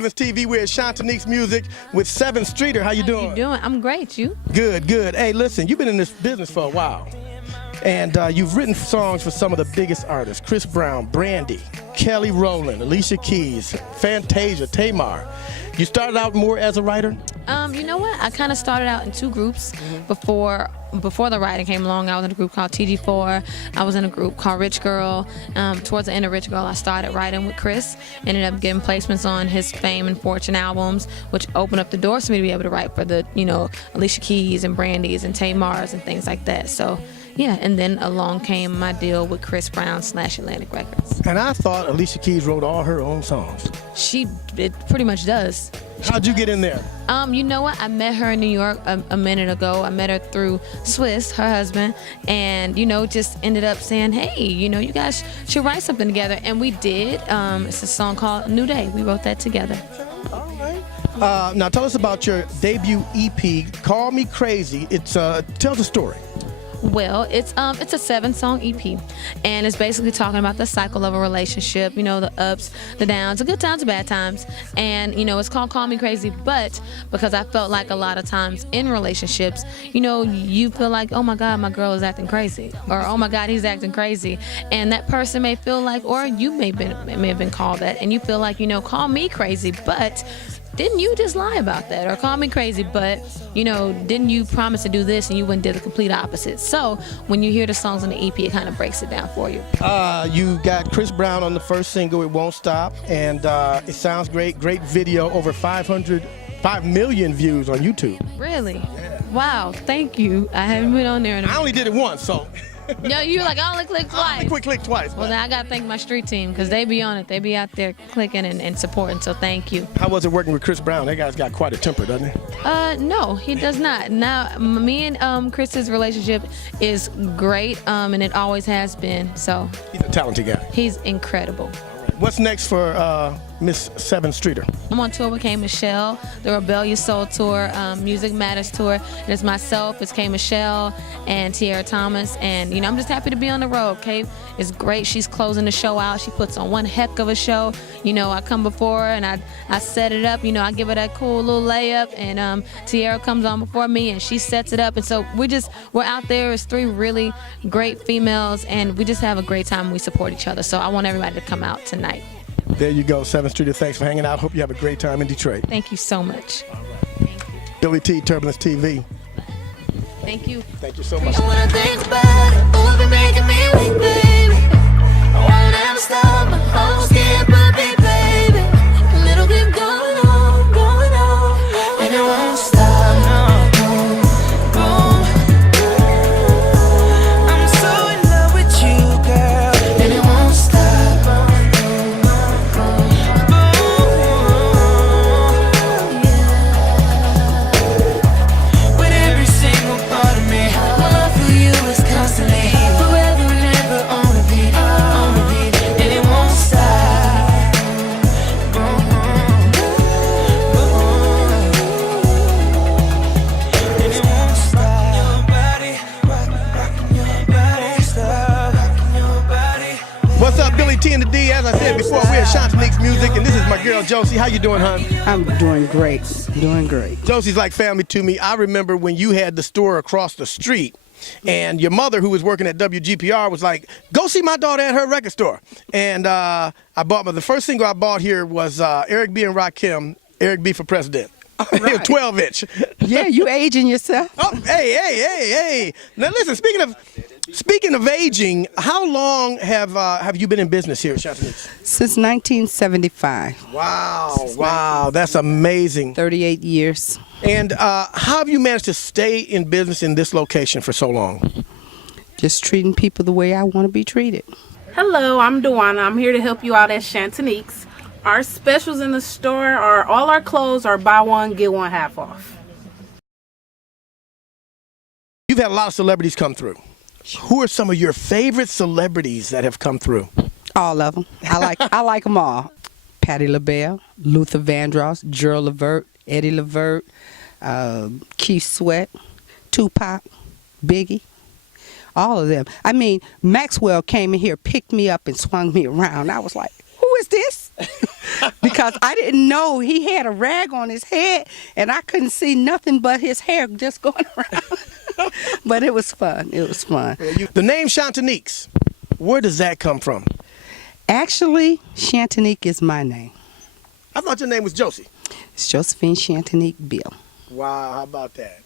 Turbulence TV. We're at Shantinique's Music with Sevyn Streeter. How you doing? How you doing? I'm great. You? Good, good. Hey, listen, you've been in this business for a while. And you've written songs for some of the biggest artists. Chris Brown, Brandy, Kelly Rowland, Alicia Keys, Fantasia, Tamar. You started out more as a writer? You know what? I kind of started out in two groups before the writing came along. I was in a group called TG4. I was in a group called Rich Girl. Towards the end of Rich Girl, I started writing with Chris. Ended up getting placements on his Fame and Fortune albums, which opened up the doors for me to be able to write for the, Alicia Keys and Brandy's and Tamars and things like that. So, yeah, and then along came my deal with Chris Brown / Atlantic Records. And I thought Alicia Keys wrote all her own songs. It pretty much does. How'd you get in there? You know what? I met her in New York a minute ago. I met her through Swiss, her husband, and, just ended up saying, hey, you guys should write something together. And we did. It's a song called New Day. We wrote that together. All right. Now tell us about your debut EP, Call Me Crazy. It tells a story. Well, it's a 7-song EP, and it's basically talking about the cycle of a relationship, the ups, the downs, the good times, the bad times, and, it's called Call Me Crazy, but because I felt like a lot of times in relationships, you feel like, oh my God, my girl is acting crazy, or oh my God, he's acting crazy, and that person may feel like, or you may have been called that, and you feel like, call me crazy, but didn't you just lie about that? Or call me crazy, but, didn't you promise to do this and you went and did the complete opposite? So when you hear the songs on the EP, it kind of breaks it down for you. You got Chris Brown on the first single, It Won't Stop, and it sounds great. Great video, over 5 million views on YouTube. Really? Yeah. Wow, thank you. I haven't been on there in a I only did it once, so. No, you like, I only clicked twice. I only clicked twice. Well, then I got to thank my street team because they be on it. They be out there clicking and supporting, so thank you. How was it working with Chris Brown? That guy's got quite a temper, doesn't he? No, he does not. Now, me and Chris's relationship is great, and it always has been, so. He's a talented guy. He's incredible. What's next for Miss Sevyn Streeter? I'm on tour with K. Michelle, the Rebellious Soul Tour, Music Matters Tour. And it's myself, it's K. Michelle, and Tiara Thomas. And, I'm just happy to be on the road. Kay is great. She's closing the show out. She puts on one heck of a show. I come before her and I set it up. I give her that cool little layup. And Tiara comes on before me and she sets it up. And so we're out there as 3 really great females. And we just have a great time and we support each other. So I want everybody to come out tonight. There you go, Sevyn Streeter. Thanks for hanging out. Hope you have a great time in Detroit. Thank you so much. All right. Thank you. BillyT, Turbulence TV. Thank you. Thank you so much. I wanna think about it, ooh, be making me weak, baby. I won't ever stop, my whole skin, but be baby. A little bit going on, and it won't stop, no. I'm so in love with you, girl, and it won't stop. What's up, BillyT and the D? As I said before, we're at Shantinique's Music, and this is my girl, Josie. How you doing, hon? I'm doing great, doing great. Josie's like family to me. I remember when you had the store across the street, and your mother, who was working at WGPR, was like, go see my daughter at her record store. And the first single I bought here was Eric B. and Rakim, Eric B. for President. Right. 12-inch. Yeah, you aging yourself. Oh, hey. Now listen, speaking of aging, how long have you been in business here at Shantinique? Since 1975. Wow, that's amazing. 38 years. And how have you managed to stay in business in this location for so long? Just treating people the way I want to be treated. Hello, I'm Dewana. I'm here to help you out at Shantinique's. Our specials in the store are all our clothes are buy one, get one half off. You've had a lot of celebrities come through. Who are some of your favorite celebrities that have come through? All of them. I like them all. Patti LaBelle, Luther Vandross, Gerald Levert, Eddie Levert, Keith Sweat, Tupac, Biggie. All of them. I mean, Maxwell came in here, picked me up, and swung me around. I was like, who is this? because I didn't know he had a rag on his head, and I couldn't see nothing but his hair just going around. But it was fun. It was fun. The name Shantinique, where does that come from? Actually, Shantinique is my name. I thought your name was Josie. It's Josephine Shantinique Beal. Wow, how about that?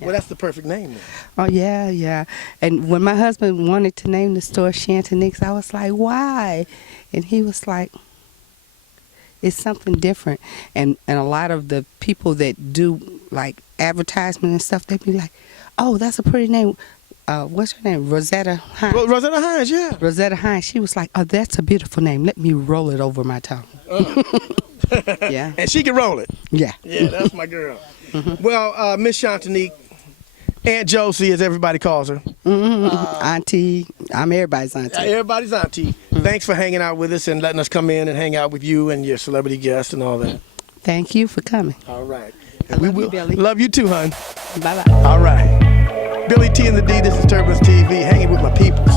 Well, that's the perfect name then. Oh, yeah, yeah. And when my husband wanted to name the store Shantinique's, I was like, why? And he was like, it's something different. And a lot of the people that do, like, advertisement and stuff, they'd be like, oh, that's a pretty name. What's her name? Rosetta Hines. Well, Rosetta Hines, yeah. Rosetta Hines. She was like, oh, that's a beautiful name. Let me roll it over my tongue. Yeah. And she can roll it. Yeah. Yeah, that's my girl. Well, Miss Shantinique, Aunt Josie, as everybody calls her. Auntie. I'm everybody's auntie. Everybody's auntie. Thanks for hanging out with us and letting us come in and hang out with you and your celebrity guests and all that. Thank you for coming. All right. I love you, Billy. Love you too, hon. Bye-bye. All right. Billy T and the D, this is Turbulence TV, hanging with my peoples.